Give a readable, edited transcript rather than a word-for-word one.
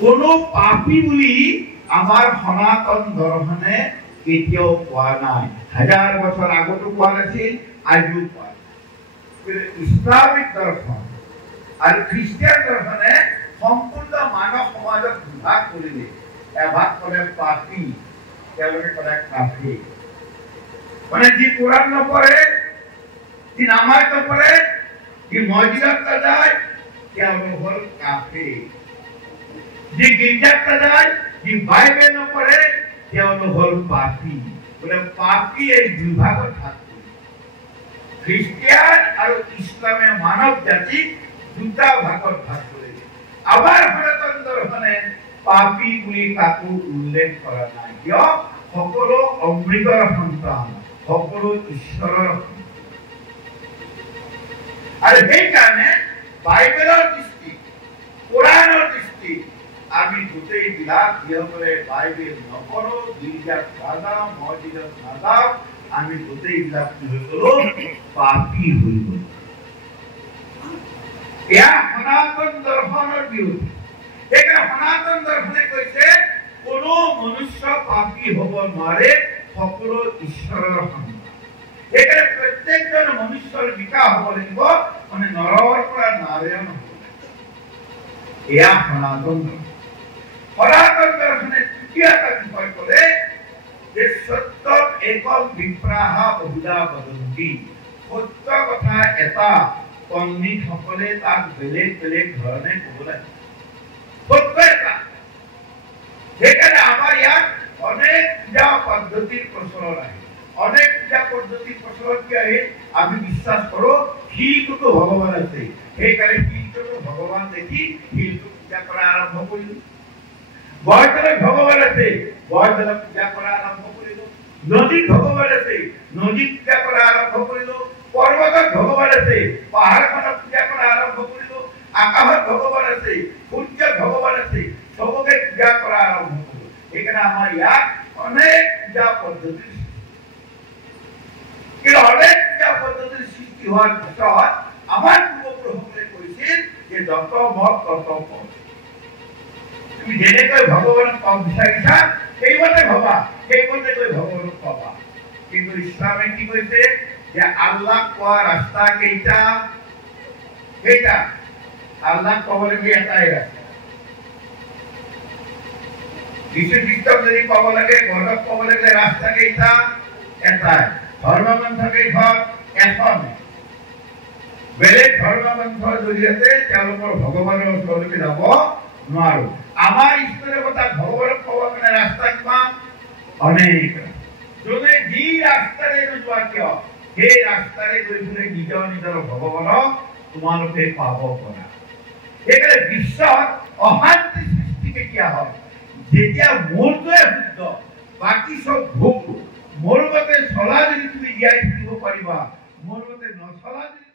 কোনো পাপী বুলি আমাৰ সনাতন দৰ্শনে কেতিয়াও কোৱা নাই। হাজাৰ বছৰ আগতো কোৱা নাছিল, আজিও কোৱা নাই। ইছলামিক দৰ্শন আৰু খ্ৰীষ্টিয়ান দৰ্শনে সম্পূৰ্ণ মানৱ সমাজক দুভাগ কৰিলে। এভাগ কৰে পাপী, তেওঁলোকে কৰে কাফিৰ। মানে যি কোৰআন নপঢ়ে, যি নামাজ নপঢ়ে, যি মছজিদত নাযায়, তেওঁলোক হল কাফিৰ। যি গিৰ্জাত নাযায়, যি বাইবেল নপঢ়ে, তেওঁলোক হল পাপী। বোলে পাপী এই দুই ভাগত ভাগ কৰিলে। খ্ৰীষ্টিয়ান আৰু ইছলামে মানৱ জাতিক দুটা ভাগত ভাগ কৰিলে। আমাৰ সনাতন দৰ্শনে পাপী বুলি কাকো উল্লেখ কৰা নাই। কিয়? সকলো অমৃতৰ সন্তান, সকলো ঈশ্বৰৰ সন্তান। আৰু সেইকাৰণে বাইবেলৰ দৃষ্টি, কোৰআনৰ দৃষ্টি আমি গোটেইবিলাক যিসকলে বাইবেল নপঢ়ো, গীৰ্জাত নাযাওঁ, মছজিদত নাযাওঁ, আমি গোটেইবিলাক কি হৈ গলো? পাপী হৈ গলো। এয়া সনাতন দৰ্শনৰ বিৰোধী। সেইকাৰণে সনাতন দৰ্শনে কৈছে কোনো মনুষ্য পাপী হব নোৱাৰে, সকলো ঈশ্বৰৰ সন্তান। সেইকাৰণে প্ৰত্যেকজন মনুষ্যৰ বিকাশ হব লাগিব, মানে নৰৰ পৰা নাৰায়ণ হব লাগিব। এয়া সনাতন দৰ্শন। সনাতন দৰ্শনে তৃতীয় এটা বিষয় কলে যে সত্যত একম বিপ্ৰাহা বহুধা বদন্তি। সত্য কথা এটা, পণ্ডিত সকলে তাক বেলেগ বেলেগ ধৰণে কব লাগে। সত্য এটা। সেইকাৰণে আমাৰ ইয়াত অনেক পূজা পদ্ধতিৰ প্ৰচলন আহে। অনেক পূজা পদ্ধতিৰ প্ৰচলন কি আহে? আমি বিশ্বাস কৰো শিলটোতো ভগৱান আছে, সেইকাৰণে শিলটোতো ভগৱান দেখি শিলটো পূজা কৰা আৰম্ভ কৰিলো। গছডালত ভগৱান আছে, গছডালত পূজা কৰা আৰম্ভ কৰিলো। নদীত ভগৱান আছে, নদীত পূজা কৰা আৰম্ভ কৰিলো। পৰ্বতত ভগৱান আছে, পাহাৰখনত পূজা কৰা আৰম্ভ কৰিলো। আকাশত ভগৱান আছে, সূৰ্যত ভগৱান আছে, চবকে পূজা কৰা আৰম্ভ কৰিলো। সেইকাৰণে আমাৰ ইয়াত অনেক পূজা পদ্ধতি, কিন্তু অনেক পূজা পদ্ধতিৰ সৃষ্টি হোৱাৰ পিছত আমাৰ পূৰ্বপুৰুষসকলে কৈছিল যে যত মত তত পথ। তুমি যেনেকৈ ভগৱানক পাব বিচাৰিছা সেইমতে ভবা, সেইমতে গৈ ভগৱানক পাবা। কিন্তু ইছলামে কি কৈছে যে আল্লাহ কোৱা ৰাস্তা কেইটা? কেইটা? আল্লাহ পাবলৈ এটাই ৰাস্তা। যীশু খ্ৰীষ্টক যদি পাব লাগে, ঘৰক পাব লাগে, ৰাস্তা কেইটা? এটাই। ধৰ্মগ্ৰন্থ কেইখন? এখন। বেলেগ ধৰ্মগ্ৰন্থৰ জৰিয়তে তেওঁলোকৰ ভগৱানৰ ওচৰলৈকে যাব নোৱাৰো। আমাৰ ঈশ্বৰৰ কথা ভগৱানক পাব কাৰণে ৰাস্তা কিমান? অনেক। যোনে যি ৰাস্তাৰে নোযোৱা কিয়, সেই ৰাস্তাৰে গৈ পেলাই নিজৰ নিজৰ ভগৱানক তোমালোকে পাব পৰা। সেইকাৰণে বিশ্বত অশান্তি সৃষ্টি কেতিয়া হয়? যেতিয়া মোৰটোৱে শুদ্ধ, বাকী চব ভুল। মোৰ মতে চলা যদি তুমি জীয়াই থাকিব পাৰিবা, মোৰ মতে নচলা যদি